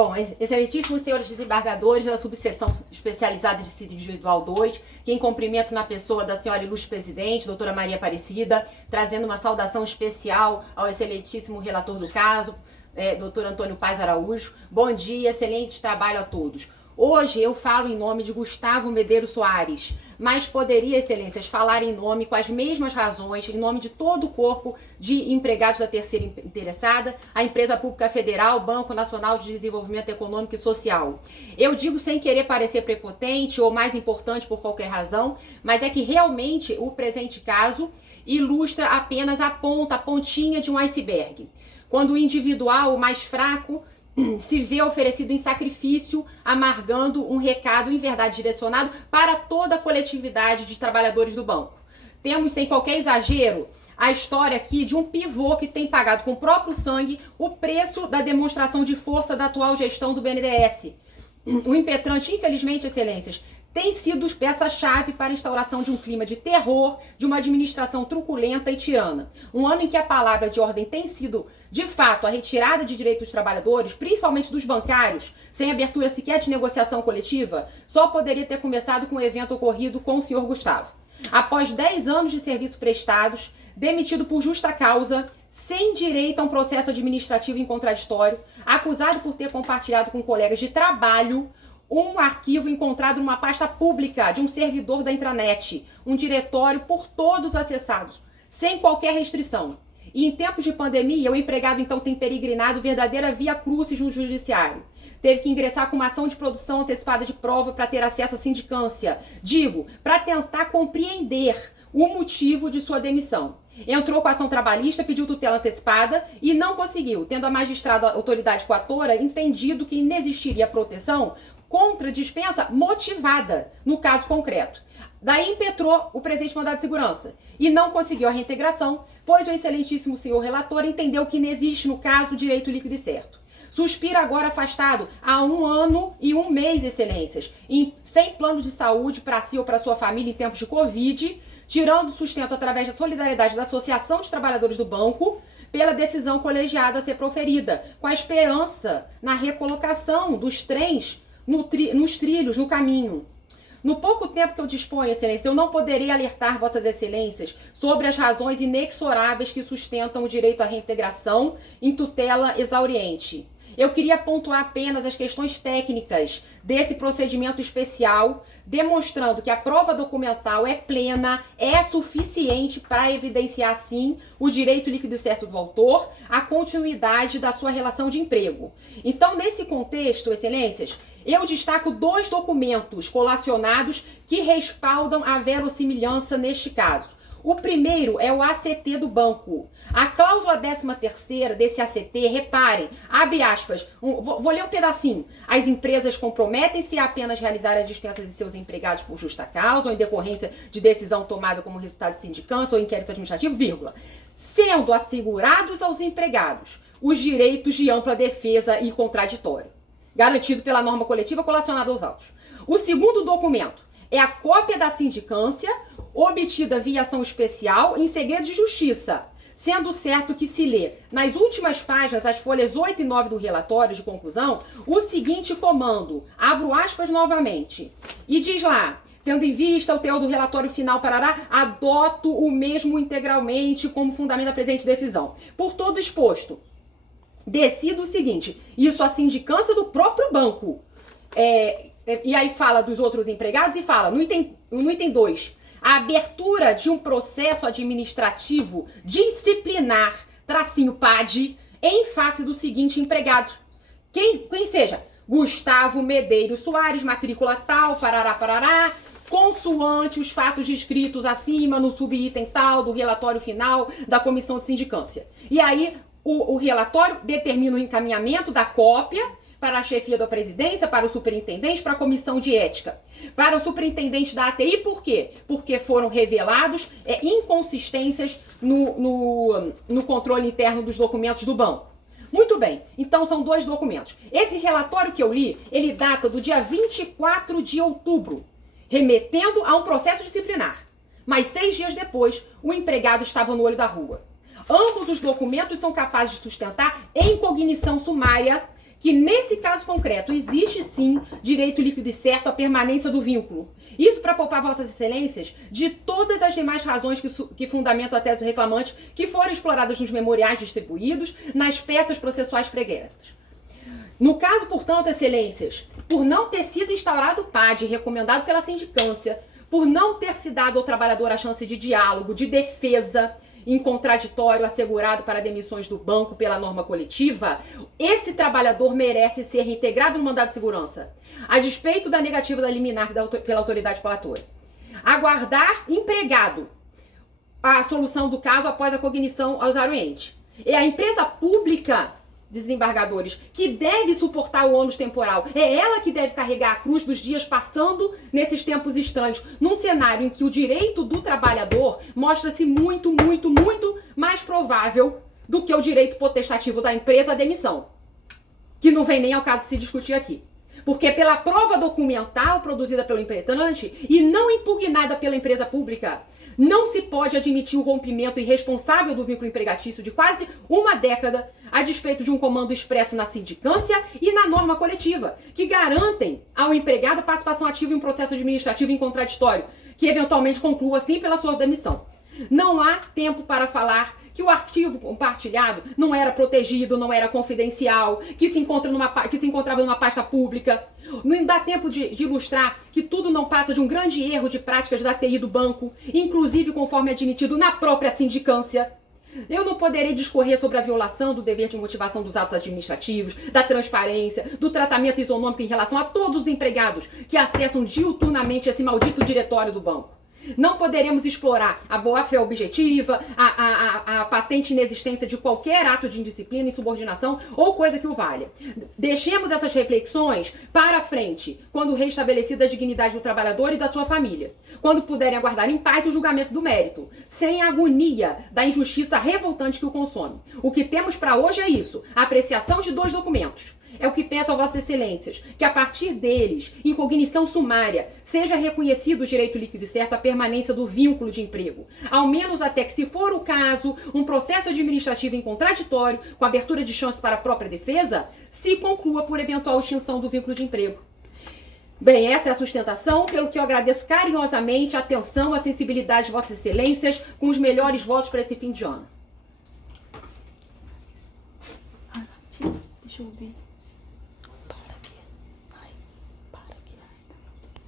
Bom, excelentíssimos senhores desembargadores da subseção especializada de sítio individual 2, que em cumprimento na pessoa da senhora ilustre presidente, doutora Maria Aparecida, trazendo uma saudação especial ao excelentíssimo relator do caso, doutor Antônio Paz Araújo. Bom dia, excelente trabalho a todos. Hoje eu falo em nome de Gustavo Medeiros Soares, mas poderia, excelências, falar em nome, com as mesmas razões, em nome de todo o corpo de empregados da terceira interessada, a Empresa Pública Federal, Banco Nacional de Desenvolvimento Econômico e Social. Eu digo sem querer parecer prepotente ou mais importante por qualquer razão, mas é que realmente o presente caso ilustra apenas a pontinha de um iceberg. Quando o individual, o mais fraco, se vê oferecido em sacrifício, amargando um recado, em verdade, direcionado para toda a coletividade de trabalhadores do banco. Temos, sem qualquer exagero, a história aqui de um pivô que tem pagado com o próprio sangue o preço da demonstração de força da atual gestão do BNDES. O impetrante, infelizmente, excelências, tem sido peça-chave para a instauração de um clima de terror, de uma administração truculenta e tirana. Um ano em que a palavra de ordem tem sido, de fato, a retirada de direitos dos trabalhadores, principalmente dos bancários, sem abertura sequer de negociação coletiva, só poderia ter começado com o evento ocorrido com o senhor Gustavo. Após 10 anos de serviço prestados, demitido por justa causa, sem direito a um processo administrativo em contraditório, acusado por ter compartilhado com colegas de trabalho um arquivo encontrado numa pasta pública de um servidor da intranet, um diretório por todos acessados, sem qualquer restrição. E em tempos de pandemia, o empregado então tem peregrinado verdadeira via crucis no judiciário. Teve que ingressar com uma ação de produção antecipada de prova para ter acesso à sindicância. Digo, para tentar compreender o motivo de sua demissão. Entrou com a ação trabalhista, pediu tutela antecipada e não conseguiu, tendo a magistrada autoridade coatora entendido que inexistiria proteção contra dispensa motivada, no caso concreto. Daí impetrou o presente mandado de segurança e não conseguiu a reintegração, pois o excelentíssimo senhor relator entendeu que não existe, no caso, direito líquido e certo. Suspira agora afastado há 1 ano e 1 mês, excelências, sem plano de saúde para si ou para sua família em tempos de Covid, tirando sustento através da solidariedade da Associação de Trabalhadores do Banco, pela decisão colegiada a ser proferida, com a esperança na recolocação dos trens nos trilhos, no caminho. No pouco tempo que eu disponho, excelência, eu não poderei alertar vossas excelências sobre as razões inexoráveis que sustentam o direito à reintegração em tutela exauriente. Eu queria pontuar apenas as questões técnicas desse procedimento especial, demonstrando que a prova documental é plena, é suficiente para evidenciar, sim, o direito líquido e certo do autor, a continuidade da sua relação de emprego. Então, nesse contexto, excelências, eu destaco 2 documentos colacionados que respaldam a verossimilhança neste caso. O primeiro é o ACT do banco. A cláusula 13ª desse ACT, reparem, abre aspas, vou ler um pedacinho. As empresas comprometem-se a apenas realizar a dispensa de seus empregados por justa causa ou em decorrência de decisão tomada como resultado de sindicância ou inquérito administrativo, vírgula, sendo assegurados aos empregados os direitos de ampla defesa e contraditório, garantido pela norma coletiva colacionada aos autos. O segundo documento é a cópia da sindicância obtida via ação especial em segredo de justiça, sendo certo que se lê nas últimas páginas, as folhas 8 e 9 do relatório de conclusão, o seguinte comando, abro aspas novamente, e diz lá, tendo em vista o teor do relatório final, parará, adoto o mesmo integralmente como fundamento da presente decisão. Por todo exposto, decido o seguinte, isso a sindicância do próprio banco, e aí fala dos outros empregados e fala, no item 2, a abertura de um processo administrativo disciplinar, tracinho PAD, em face do seguinte empregado. Quem seja? Gustavo Medeiros Soares, matrícula tal, parará, parará, consoante os fatos descritos acima no subitem tal do relatório final da comissão de sindicância. E aí o relatório determina o encaminhamento da cópia para a chefia da presidência, para o superintendente, para a comissão de ética, para o superintendente da ATI. Por quê? Porque foram revelados inconsistências no controle interno dos documentos do banco. Muito bem, então são 2 documentos. Esse relatório que eu li, ele data do dia 24 de outubro, remetendo a um processo disciplinar. Mas 6 dias depois, o empregado estava no olho da rua. Ambos os documentos são capazes de sustentar, em cognição sumária, que nesse caso concreto existe sim direito líquido e certo à permanência do vínculo. Isso para poupar vossas excelências de todas as demais razões que fundamentam a tese do reclamante que foram exploradas nos memoriais distribuídos, nas peças processuais pregressas. No caso, portanto, excelências, por não ter sido instaurado o PAD recomendado pela sindicância, por não ter se dado ao trabalhador a chance de diálogo, de defesa em contraditório assegurado para demissões do banco pela norma coletiva, esse trabalhador merece ser reintegrado no mandado de segurança, a despeito da negativa da liminar pela autoridade coatora. Aguardar empregado a solução do caso após a cognição aos aruentes. É a empresa pública, desembargadores, que deve suportar o ônus temporal. É ela que deve carregar a cruz dos dias passando nesses tempos estranhos, num cenário em que o direito do trabalhador mostra-se muito, muito, muito mais provável do que o direito potestativo da empresa à demissão, que não vem nem ao caso se discutir aqui. Porque pela prova documental produzida pelo impetrante e não impugnada pela empresa pública, não se pode admitir o rompimento irresponsável do vínculo empregatício de quase uma década a despeito de um comando expresso na sindicância e na norma coletiva, que garantem ao empregado participação ativa em um processo administrativo em contraditório, que eventualmente conclua assim pela sua demissão. Não há tempo para falar que o arquivo compartilhado não era protegido, não era confidencial, que se encontrava numa pasta pública. Não dá tempo de ilustrar que tudo não passa de um grande erro de práticas da TI do banco, inclusive conforme admitido na própria sindicância. Eu não poderei discorrer sobre a violação do dever de motivação dos atos administrativos, da transparência, do tratamento isonômico em relação a todos os empregados que acessam diuturnamente esse maldito diretório do banco. Não poderemos explorar a boa-fé objetiva, a patente inexistência de qualquer ato de indisciplina, insubordinação ou coisa que o valha. Deixemos essas reflexões para frente, quando restabelecida a dignidade do trabalhador e da sua família. Quando puderem aguardar em paz o julgamento do mérito, sem a agonia da injustiça revoltante que o consome. O que temos para hoje é isso, a apreciação de 2 documentos. É o que peço a vossas excelências, que a partir deles, em cognição sumária, seja reconhecido o direito líquido e certo à permanência do vínculo de emprego. Ao menos até que, se for o caso, um processo administrativo em contraditório, com abertura de chance para a própria defesa, se conclua por eventual extinção do vínculo de emprego. Bem, essa é a sustentação, pelo que eu agradeço carinhosamente a atenção, a sensibilidade de vossas excelências, com os melhores votos para esse fim de ano. Deixa eu ver.